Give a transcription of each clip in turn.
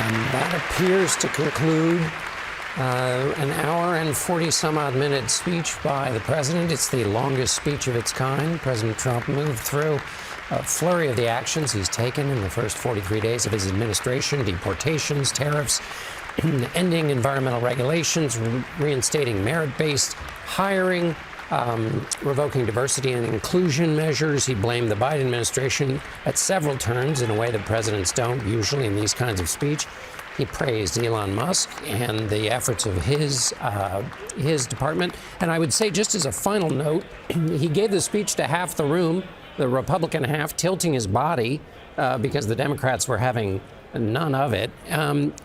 That appears to conclude an hour and 40 some odd minute speech by the president. It's the longest speech of its kind. President Trump moved through a flurry of the actions he's taken in the first 43 days of his administration: deportations, tariffs, ending environmental regulations, reinstating merit-based hiring, revoking diversity and inclusion measures. He blamed the Biden administration at several turns in a way that presidents don't usually in these kinds of speech. He praised Elon Musk and the efforts of his department. And I would say, just as a final note, he gave the speech to half the room, the Republican half, tilting his body because the Democrats were having none of it.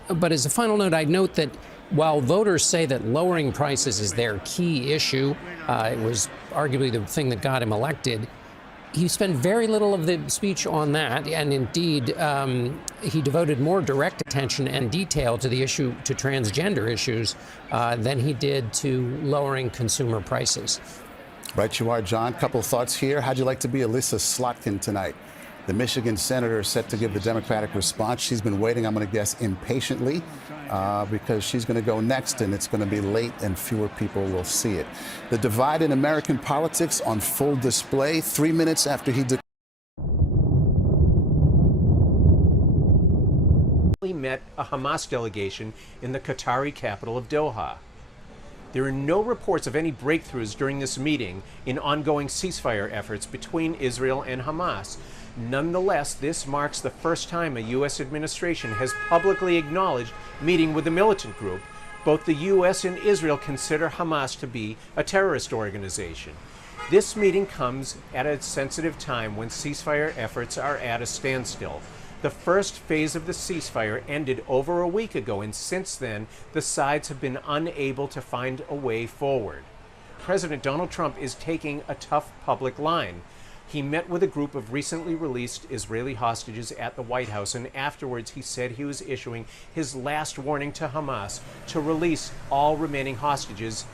But as a final note, I'd note that while voters say that lowering prices is their key issue, it was arguably the thing that got him elected, he spent very little of the speech on that, and indeed, he devoted more direct attention and detail to the issue, to transgender issues, than he did to lowering consumer prices. Right you are, John. Couple thoughts here. How'd you like to be Elissa Slotkin tonight? The Michigan senator is set to give the Democratic response. She's been waiting, I'm going to guess, impatiently, because she's going to go next, and it's going to be late and fewer people will see it. The divide in American politics on full display 3 minutes after he met a Hamas delegation in the Qatari capital of Doha. There are no reports of any breakthroughs during this meeting in ongoing ceasefire efforts between Israel and Hamas. Nonetheless, this marks the first time a U.S. administration has publicly acknowledged meeting with a militant group. Both the U.S. and Israel consider Hamas to be a terrorist organization. This meeting comes at a sensitive time when ceasefire efforts are at a standstill. The first phase of the ceasefire ended over a week ago, and since then, the sides have been unable to find a way forward. President Donald Trump is taking a tough public line. He met with a group of recently released Israeli hostages at the White House, and afterwards he said he was issuing his last warning to Hamas to release all remaining hostages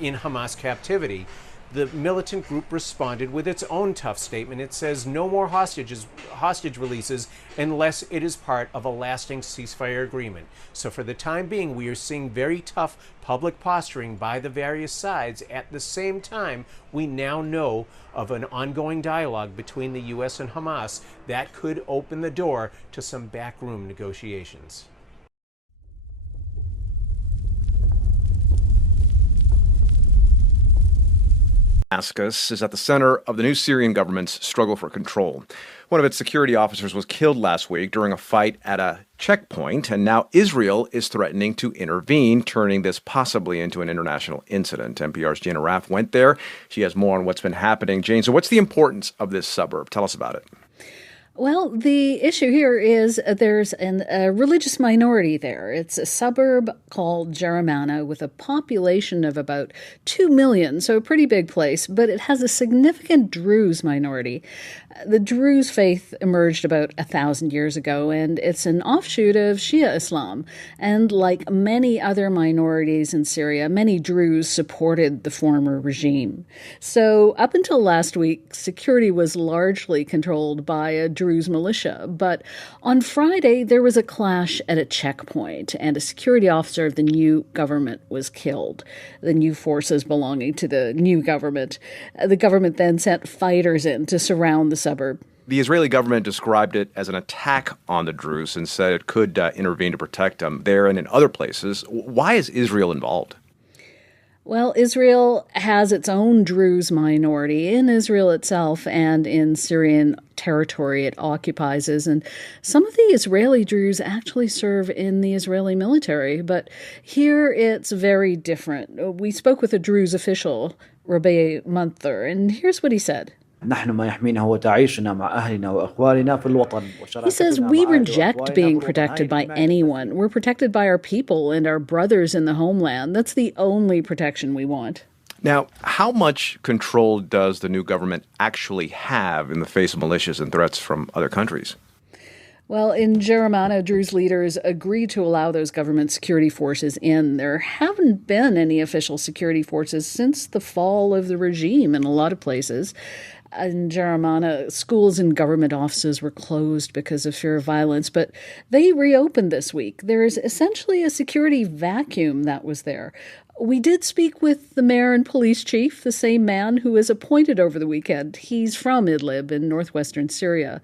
in Hamas captivity. The militant group responded with its own tough statement. It says no more hostage releases unless it is part of a lasting ceasefire agreement. So for the time being, we are seeing very tough public posturing by the various sides. At the same time, we now know of an ongoing dialogue between the U.S. and Hamas that could open the door to some backroom negotiations. Damascus is at the center of the new Syrian government's struggle for control. One of its security officers was killed last week during a fight at a checkpoint, and now Israel is threatening to intervene, turning this possibly into an international incident. NPR's Jane Arraf went there. She has more on what's been happening. Jane, so what's the importance of this suburb? Tell us about it. Well, the issue here is there's a religious minority there. It's a suburb called Jeramana with a population of about 2 million, so a pretty big place, but it has a significant Druze minority. The Druze faith emerged about 1,000 years ago, and it's an offshoot of Shia Islam. And like many other minorities in Syria, many Druze supported the former regime. So up until last week, security was largely controlled by a Druze militia. But on Friday, there was a clash at a checkpoint, and a security officer of the new government was killed. The new forces belonging to the new government. The government then sent fighters in to surround the suburb. The Israeli government described it as an attack on the Druze and said it could intervene to protect them there and in other places. Why is Israel involved? Well, Israel has its own Druze minority in Israel itself and in Syrian territory it occupies. And some of the Israeli Druze actually serve in the Israeli military. But here it's very different. We spoke with a Druze official, Rabbi Munther, and here's what he said. He says, we reject being protected by anyone. We're protected by our people and our brothers in the homeland. That's the only protection we want. Now, how much control does the new government actually have in the face of militias and threats from other countries? Well, in Jeramana, Druze leaders agreed to allow those government security forces in. There haven't been any official security forces since the fall of the regime in a lot of places. In Jeramana, schools and government offices were closed because of fear of violence, but they reopened this week. There is essentially a security vacuum that was there. We did speak with the mayor and police chief, the same man who was appointed over the weekend. He's from Idlib in northwestern Syria.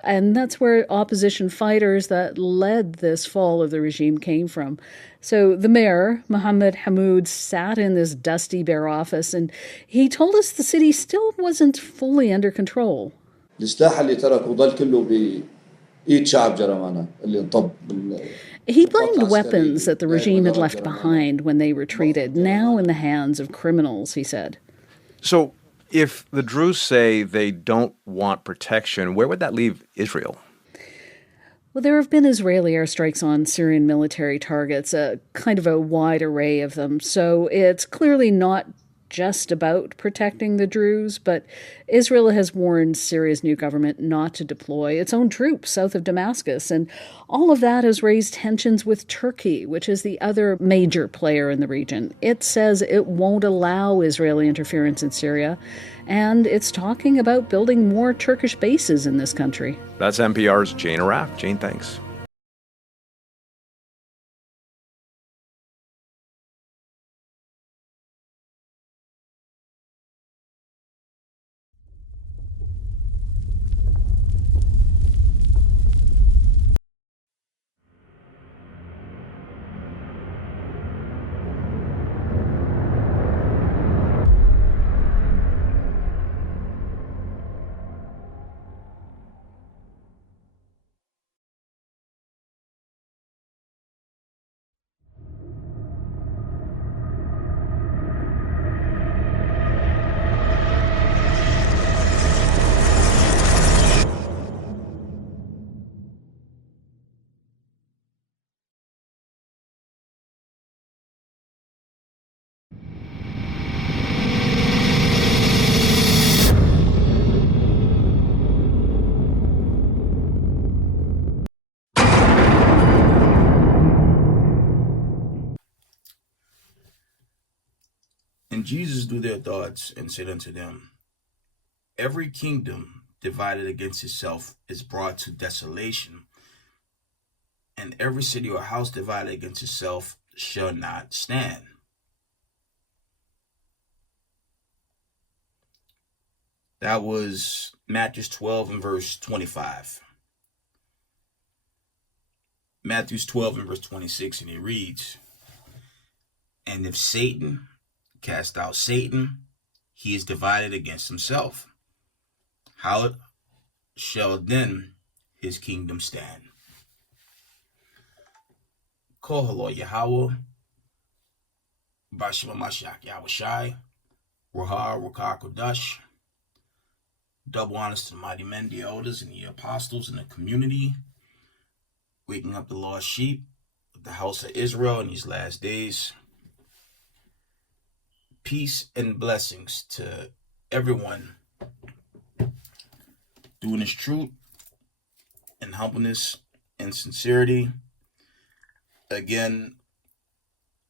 And that's where opposition fighters that led this fall of the regime came from. So the mayor, Mohammed Hamoud, sat in this dusty, bare office, and he told us the city still wasn't fully under control. السلاح اللي تركه ضل كله بإيد شعب جرمانة اللي انطب He blamed weapons that the regime had left behind when they retreated, now in the hands of criminals, he said. So, if the Druze say they don't want protection, where would that leave Israel? Well, there have been Israeli airstrikes on Syrian military targets, a kind of a wide array of them. So it's clearly not just about protecting the Druze, but Israel has warned Syria's new government not to deploy its own troops south of Damascus. And all of that has raised tensions with Turkey, which is the other major player in the region. It says it won't allow Israeli interference in Syria, and it's talking about building more Turkish bases in this country. That's NPR's Jane Arraf. Jane, thanks. And Jesus knew their thoughts and said unto them, every kingdom divided against itself is brought to desolation, and every city or house divided against itself shall not stand. That was Matthew 12 and verse 25. Matthew 12 and verse 26, and it reads, and if Satan cast out Satan, he is divided against himself. How shall then his kingdom stand? Kol Halo Yahweh, Bashima Mashiach Yahushai, Rahar Rakar Kodash. Double honors to the mighty men, the elders, and the apostles in the community, waking up the lost sheep of the house of Israel in these last days. Peace and blessings to everyone doing this truth and humbleness and sincerity. Again,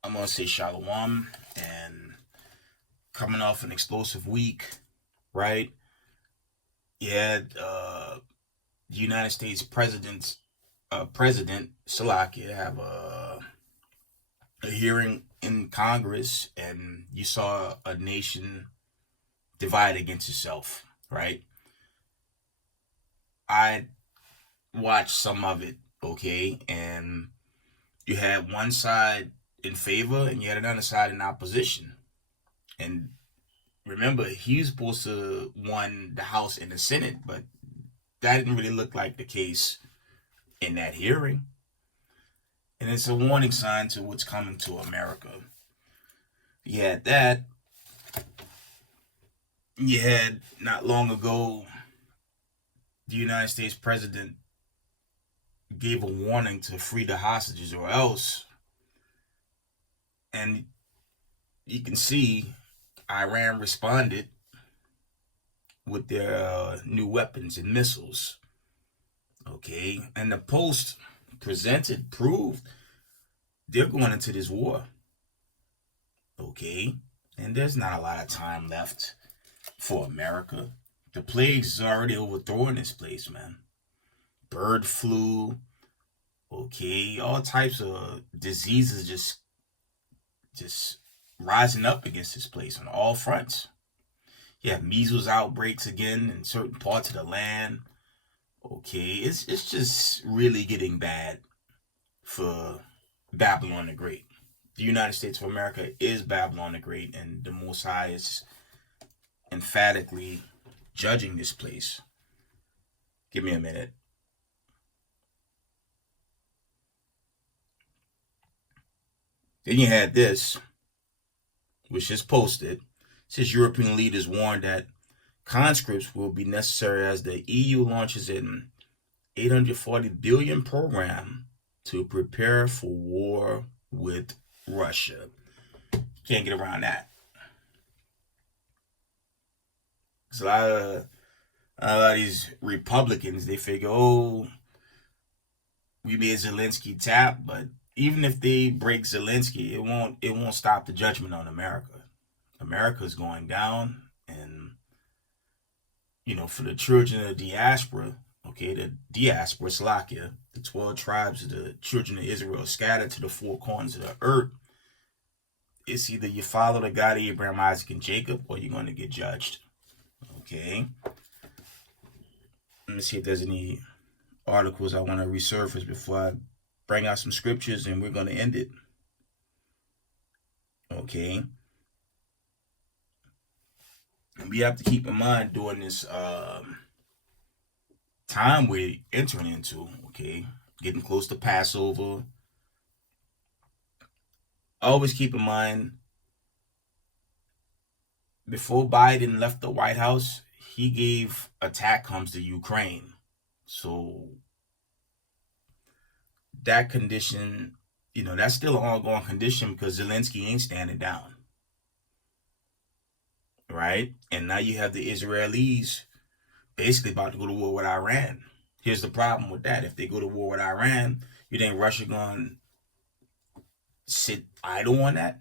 I'm going to say shalom, and coming off an explosive week, right? You had the United States President Salakia have a hearing in Congress, and you saw a nation divide against itself, right? I watched some of it, okay, and you had one side in favor and you had another side in opposition. And remember, he was supposed to won the House and the Senate, but that didn't really look like the case in that hearing. And it's a warning sign to what's coming to America. You had that. You had not long ago, the United States president gave a warning to free the hostages or else. And you can see Iran responded with their new weapons and missiles. Okay. And the post proved they're going into this war. Okay. And there's not a lot of time left for America The plagues is already overthrowing this place, man. Bird flu, okay, all types of diseases just rising up against this place on all fronts. You have measles outbreaks again in certain parts of the land. Okay, it's just really getting bad for Babylon the Great. The United States of America is Babylon the Great, and the Most High is emphatically judging this place. Give me a minute. Then you had this, which is posted. It says European leaders warn that conscripts will be necessary as the EU launches an 840 billion program to prepare for war with Russia. Can't get around that. Because a lot of these Republicans, they figure, oh, we made Zelensky tap, but even if they break Zelensky, it won't stop the judgment on America. America's going down, and for the children of the diaspora, okay, the diaspora, Slovakia, the 12 tribes of the children of Israel scattered to the four corners of the earth, it's either you follow the God of Abraham, Isaac, and Jacob, or you're going to get judged. Okay. Let me see if there's any articles I want to resurface before I bring out some scriptures, and we're going to end it. Okay. And we have to keep in mind during this time we're entering into, okay, getting close to Passover. Always keep in mind, before Biden left the White House, he gave attack comes to Ukraine. So that condition, that's still an ongoing condition because Zelensky ain't standing down. Right? And now you have the Israelis basically about to go to war with Iran. Here's the problem with that. If they go to war with Iran, you think Russia going to sit idle on that?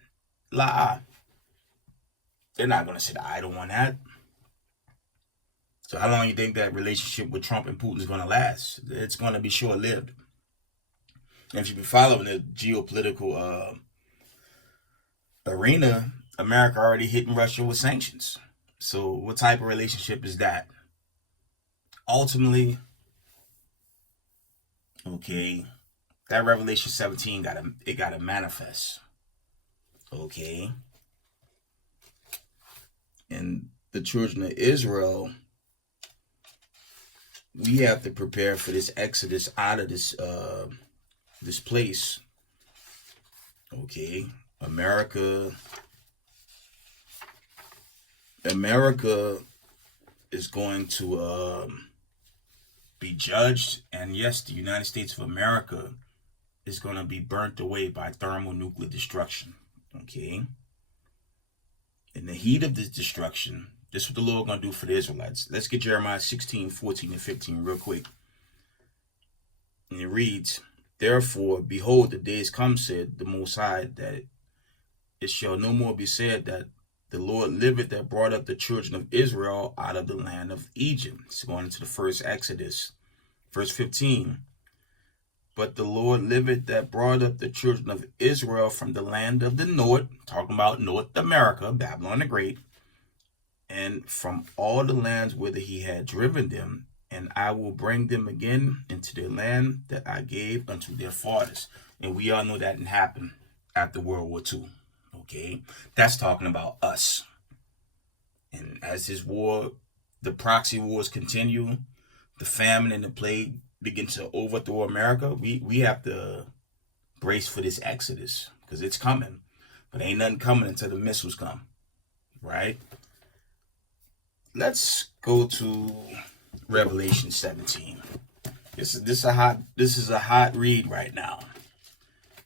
La. They're not going to sit idle on that. So how long you think that relationship with Trump and Putin is going to last? It's going to be short-lived. And if you've been following the geopolitical arena, America already hitting Russia with sanctions. So what type of relationship is that? Ultimately, okay, that Revelation 17 got to manifest. Okay. And the children of Israel, we have to prepare for this exodus out of this place. Okay. America is going to be judged, and yes, the United States of America is going to be burnt away by thermonuclear destruction. Okay. In the heat of this destruction, this is what the Lord going to do for the Israelites. Let's get Jeremiah 16, 14, and 15 real quick. And it reads, "Therefore, behold, the days come, said the Most High, that it shall no more be said that the Lord liveth that brought up the children of Israel out of the land of Egypt." It's going into the first Exodus. Verse 15. "But the Lord liveth that brought up the children of Israel from the land of the north," talking about North America, Babylon the Great, "and from all the lands whither he had driven them, and I will bring them again into the land that I gave unto their fathers." And we all know that didn't happen after World War II. Okay, that's talking about us. And as this war, the proxy wars continue, the famine and the plague begin to overthrow America, we have to brace for this exodus because it's coming. But ain't nothing coming until the missiles come, right? Let's go to Revelation 17. This is a hot read right now.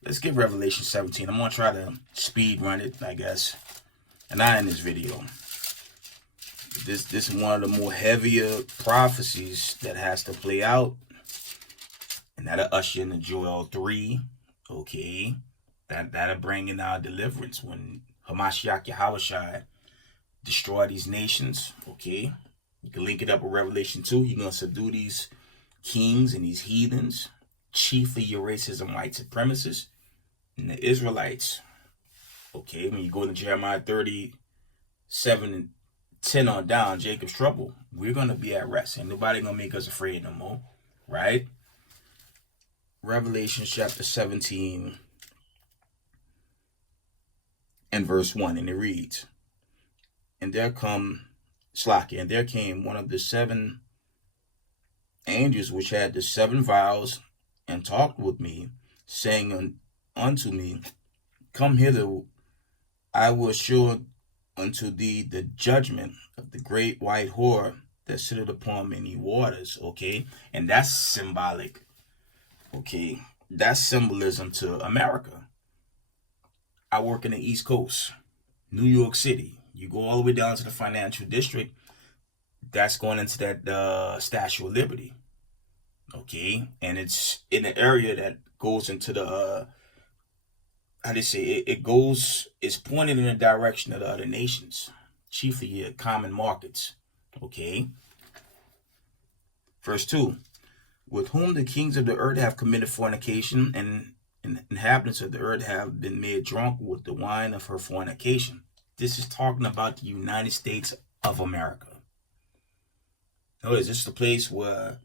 Let's get Revelation 17. I'm going to try to speed run it, I guess. And I in this video. This is one of the more heavier prophecies that has to play out. And that'll usher into Joel 3. Okay. That'll bring in our deliverance when Hamashiach Yahushua destroy these nations. Okay. You can link it up with Revelation 2. You're going to subdue these kings and these heathens, chiefly your racism, white supremacists, and the Israelites. Okay, when you go to Jeremiah 37:10 on down, Jacob's trouble, we're going to be at rest. Ain't nobody going to make us afraid no more, right? Revelation chapter 17 and verse 1, and it reads, and there came one of the 7 angels which had the 7 vials, and talked with me, saying unto me, come hither, I will show unto thee the judgment of the great white whore that sitteth upon many waters. Okay, and that's symbolic. Okay, that's symbolism to America. I work in the East Coast, New York City. You go all the way down to the financial district, that's going into that Statue of Liberty. Okay, and it's in the area that goes into the it's pointed in the direction of the other nations, chiefly your common markets. Okay, verse 2, with whom the kings of the earth have committed fornication, and inhabitants of the earth have been made drunk with the wine of her fornication. This is talking about the United States of America. Notice this is the place where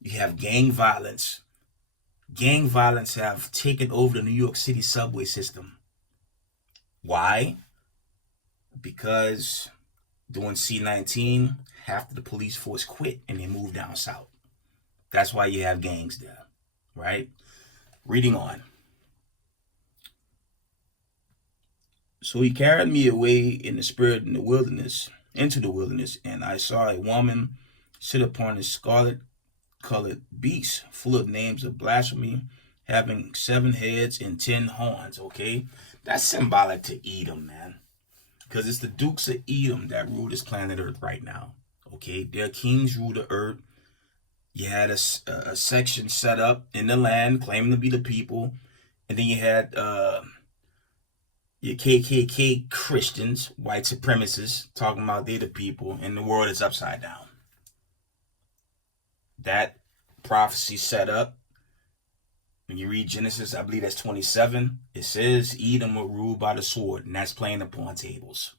you have gang violence. Gang violence have taken over the New York City subway system. Why? Because during C-19, half of the police force quit and they moved down south. That's why you have gangs there, right? Reading on. So he carried me away in the spirit into the wilderness, and I saw a woman sit upon a scarlet-colored beast, full of names of blasphemy, having 7 heads and 10 horns. Okay, that's symbolic to Edom, man, because it's the dukes of Edom that rule this planet Earth right now. Okay, their kings rule the earth. You had a section set up in the land claiming to be the people, and then you had your KKK Christians, white supremacists, talking about they're the people, and the world is upside down. That prophecy set up. When you read Genesis, I believe that's 27, it says Edom will rule by the sword, and that's playing upon tables.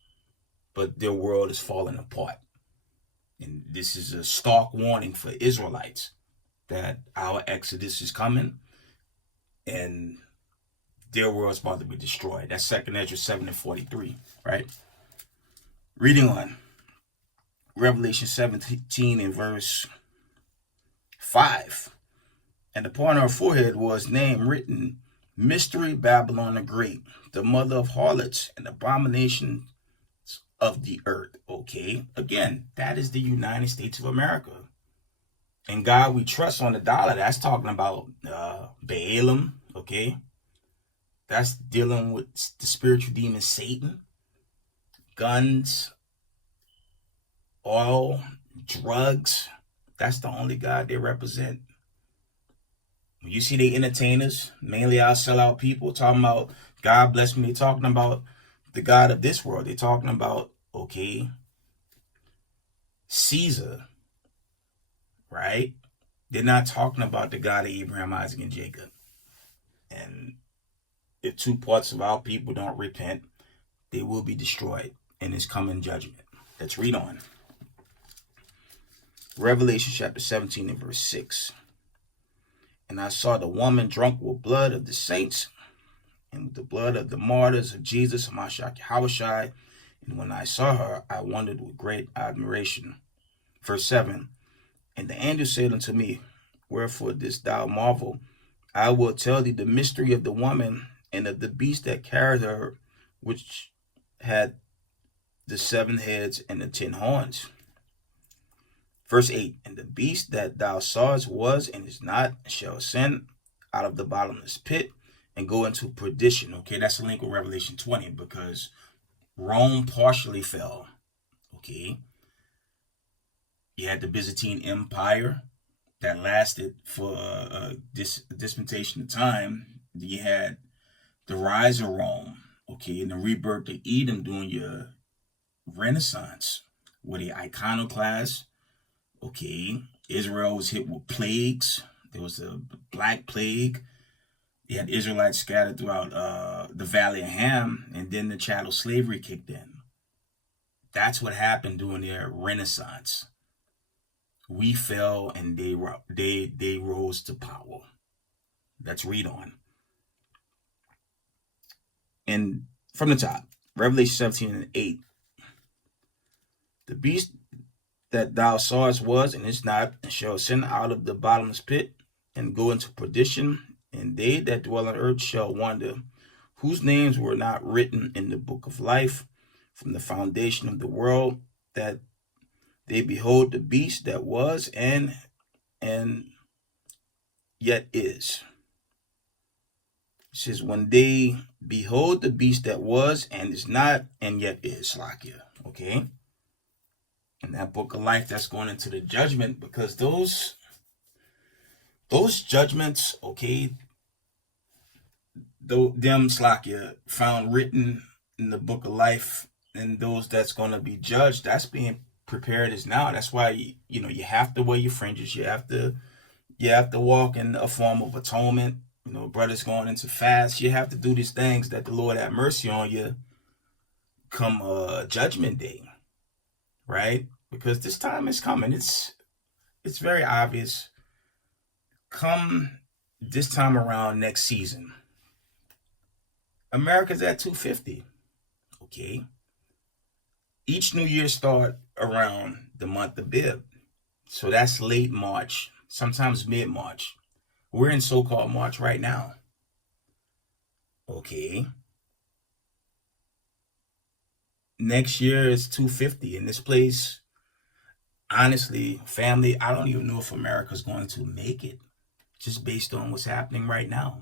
But their world is falling apart. And this is a stark warning for Israelites that our exodus is coming and their world's about to be destroyed. That's 2 Ezra 7:43, right? Reading on. Revelation 17 and verse 5. And upon her forehead was name written, Mystery Babylon the Great, the mother of harlots and abominations of the earth. Okay, again, that is the United States of America. And God we trust on the dollar. That's talking about Balaam. Okay, that's dealing with the spiritual demon Satan. Guns, oil, drugs. That's the only God they represent. When you see the entertainers, mainly our sellout people, talking about God bless me, they're talking about the God of this world. They're talking about, okay, Caesar, right? They're not talking about the God of Abraham, Isaac, and Jacob. And if 2 parts of our people don't repent, they will be destroyed in his coming judgment. Let's read on. Revelation chapter 17 and verse 6. And I saw the woman drunk with blood of the saints and with the blood of the martyrs of Jesus, Hamashiach Yahushai. And when I saw her, I wondered with great admiration. Verse 7. And the angel said unto me, Wherefore didst thou marvel? I will tell thee the mystery of the woman and of the beast that carried her, which had the 7 heads and the 10 horns. Verse 8, and the beast that thou sawest was and is not, shall ascend out of the bottomless pit and go into perdition. Okay, that's a link with Revelation 20, because Rome partially fell. Okay, you had the Byzantine Empire that lasted for this dispensation of time. Then you had the rise of Rome, okay, and the rebirth of Edom during your Renaissance, with the iconoclasts, Okay, Israel was hit with plagues. There was a black plague. You had Israelites scattered throughout the Valley of Ham, and then the chattel slavery kicked in. That's what happened during their Renaissance. We fell and they rose to power. Let's read on. And from the top, Revelation 17:8. The beast that thou sawest was and is not, and shall ascend out of the bottomless pit and go into perdition, and they that dwell on earth shall wonder, whose names were not written in the book of life from the foundation of the world, that they behold the beast that was and yet is. It says, when they behold the beast that was and is not and yet is, Slakia. Okay? In that book of life, that's going into the judgment, because those judgments, okay, them Slakia found written in the book of life, and those that's going to be judged, that's being prepared as now. That's why you have to wear your fringes. You have to walk in a form of atonement. Brothers going into fast. You have to do these things that the Lord have mercy on you come judgment day, right? Because this time is coming. It's very obvious. Come this time around next season, America's at 250. Okay. Each new year start around the month of Bib. So that's late March, sometimes mid-March. We're in so-called March right now. Okay. Next year is 250. In this place, honestly, family, I don't even know if America's going to make it, just based on what's happening right now.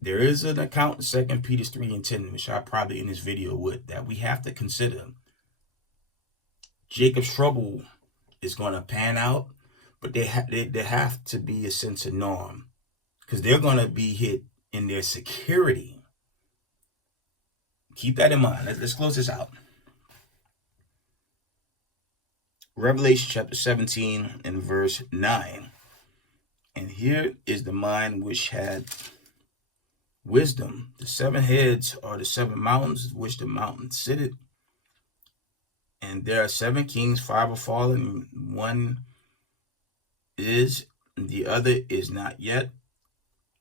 There is an account in 2 Peter 3:10, which I probably in this video would, that we have to consider. Jacob's trouble is going to pan out, but there have to be a sense of norm, because they're going to be hit in their security. Keep that in mind. Let's close this out. Revelation chapter 17 and verse 9. And here is the mind which had wisdom. The 7 heads are the 7 mountains which the mountain sitteth. And there are 7 kings, 5 are fallen, one is, the other is not yet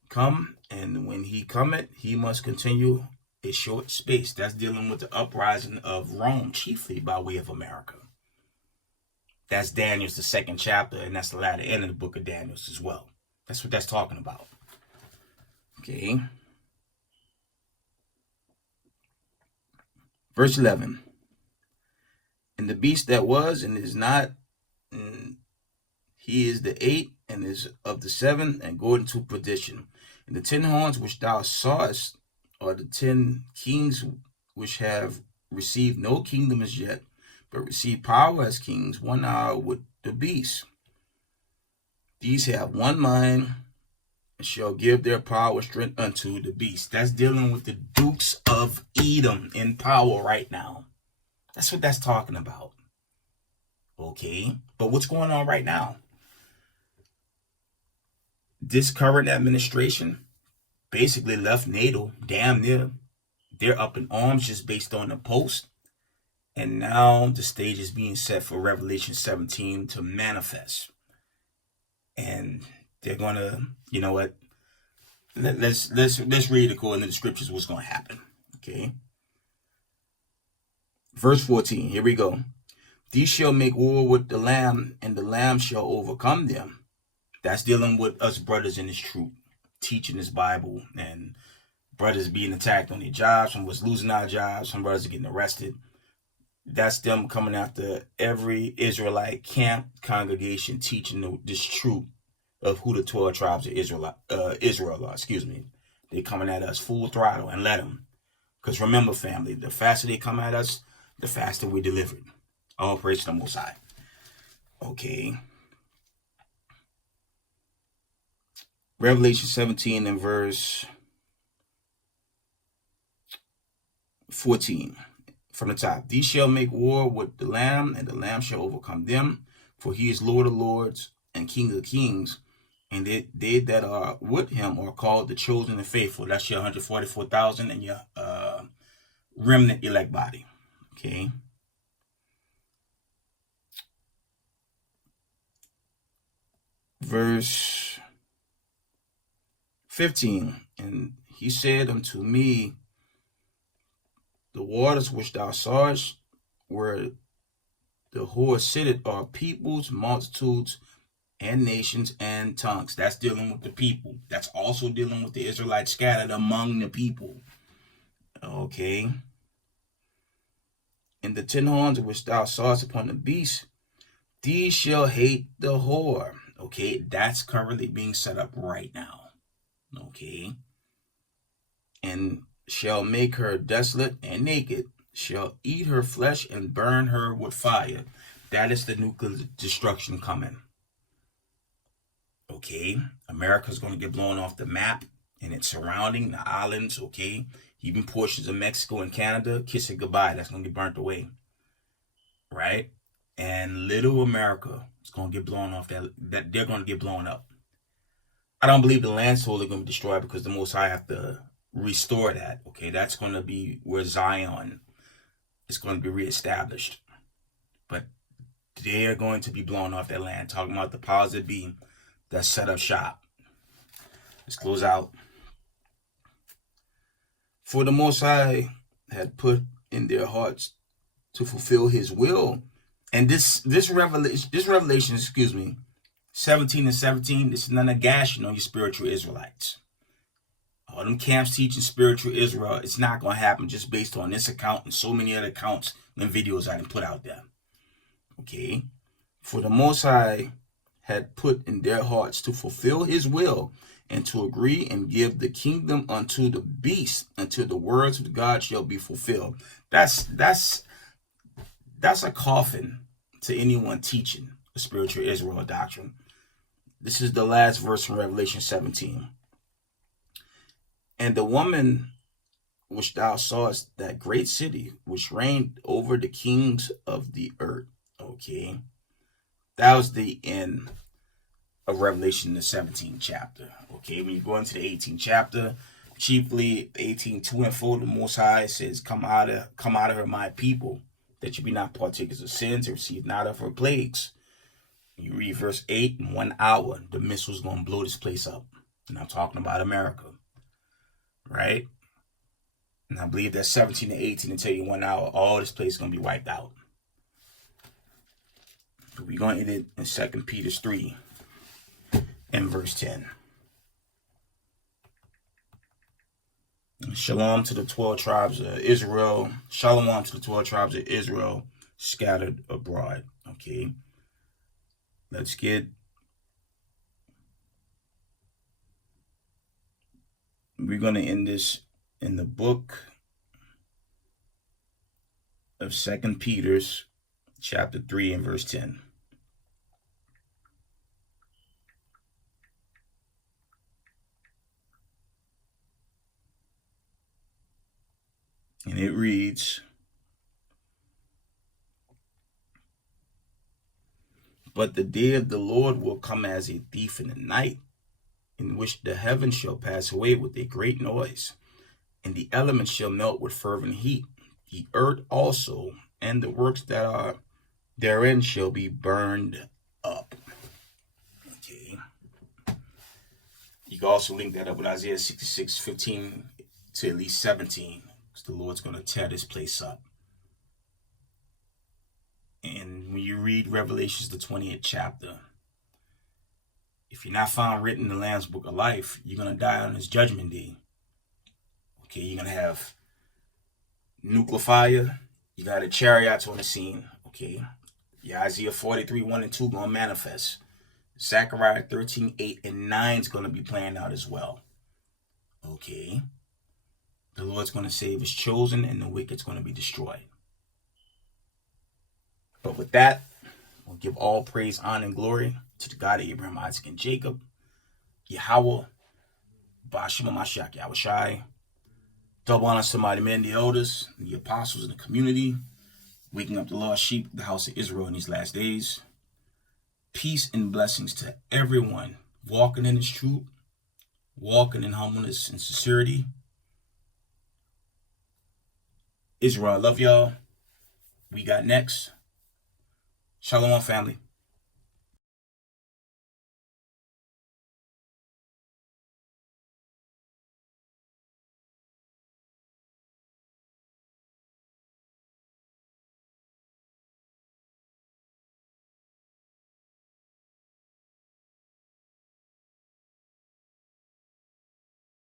come. And when he cometh, he must continue a short space. That's dealing with the uprising of Rome, chiefly by way of America. That's Daniel's the 2nd chapter, and that's the latter end of the book of Daniel as well. That's what that's talking about. Okay. Verse 11. And the beast that was and is not, and he is the 8th and is of the 7, and going to perdition. And the 10 horns which thou sawest are the 10 kings which have received no kingdom as yet, but receive power as kings 1 hour with the beast. These have one mind, and shall give their power strength unto the beast. That's dealing with the dukes of Edom in power right now. That's what that's talking about. Okay, but what's going on right now? This current administration basically left NATO damn near. They're up in arms just based on the post. And now the stage is being set for Revelation 17 to manifest. And they're gonna, you know what? Let's read according to the scriptures what's gonna happen. Okay. Verse 14. Here we go. These shall make war with the Lamb, and the Lamb shall overcome them. That's dealing with us brothers in this truth, teaching this Bible, and brothers being attacked on their jobs, some was losing our jobs, some brothers are getting arrested. That's them coming after every Israelite camp congregation, teaching this truth of who the 12 tribes of Israel are. They coming at us full throttle, and let them. Because remember, family, the faster they come at us, the faster we delivered. All praise to the Most High. Okay. Revelation 17 and verse 14. from the top. These shall make war with the Lamb, and the Lamb shall overcome them, for he is Lord of lords and King of kings. And they that are with him are called the chosen and faithful. That's your 144,000 and your remnant elect body. Okay. Verse 15. And he said unto me, the waters which thou sawest, where the whore sitteth, are peoples, multitudes, and nations and tongues. That's dealing with the people. That's also dealing with the Israelites scattered among the people. Okay. And the 10 horns which thou sawest upon the beast, these shall hate the whore. Okay, that's currently being set up right now. Okay. And shall make her desolate and naked, shall eat her flesh and burn her with fire. That is the nuclear destruction coming. Okay, America's going to get blown off the map and it's surrounding the islands. Okay, even portions of Mexico and Canada, kiss it goodbye. That's going to get burnt away. Right? And little America is going to get blown off, that they're going to get blown up. I don't believe the land's totally going to be destroyed because the Most High have to restore that. Okay, that's going to be where Zion is going to be reestablished. But they're going to be blown off that land. Talking about the powers that be that set up shop. Let's close out. For the Most High had put in their hearts to fulfill his will. And this revelation, 17 and 17, this is none of gashing on you spiritual Israelites. All them camps teaching spiritual Israel, it's not going to happen just based on this account and so many other accounts and videos I didn't put out there. Okay? For the Most High had put in their hearts to fulfill his will and to agree and give the kingdom unto the beast until the words of God shall be fulfilled. That's a coffin to anyone teaching a spiritual Israel doctrine. This is the last verse from Revelation 17. And the woman which thou sawest, that great city, which reigned over the kings of the earth. Okay. That was the end of Revelation, the 17th chapter. Okay. When you go into the 18th chapter, chiefly 18:2 and 4, the Most High says, come out of her, my people, that you be not partakers of sins, and receive not of her plagues. You read verse 8, in 1 hour, the missile's going to blow this place up. And I'm talking about America. Right? And I believe that 17 to 18 to tell you 1 hour, all this place is going to be wiped out. We're going to end it in 2 Peter 3 and verse 10. Shalom to the 12 tribes of Israel. Shalom to the 12 tribes of Israel scattered abroad. Okay. Let's get. We're going to end this in the book of 2 Peter, chapter 3 and verse 10. And it reads, but the day of the Lord will come as a thief in the night, in which the heavens shall pass away with a great noise, and the elements shall melt with fervent heat. The earth also, and the works that are therein shall be burned up. Okay. You can also link that up with Isaiah 66:15 to at least 17. Because the Lord's going to tear this place up. And when you read Revelations, the 20th chapter, if you're not found written in the Lamb's Book of Life, you're going to die on his judgment day. Okay, you're going to have nuclear fire. You got the chariots on the scene. Okay, yeah, Isaiah 43, 1 and 2 going to manifest. Zechariah 13, 8 and 9 is going to be playing out as well. Okay. The Lord's going to save his chosen, and the wicked's going to be destroyed. But with that, we'll give all praise, honor, and glory to the God of Abraham, Isaac, and Jacob, Yahweh, Ba'ashem Mashiach, Yahushai, Double honor to mighty men, the elders, the apostles in the community, waking up the lost sheep, the house of Israel in these last days. Peace and blessings to everyone walking in His truth, walking in humbleness and sincerity. Israel, I love y'all. We got next. Shalom, family.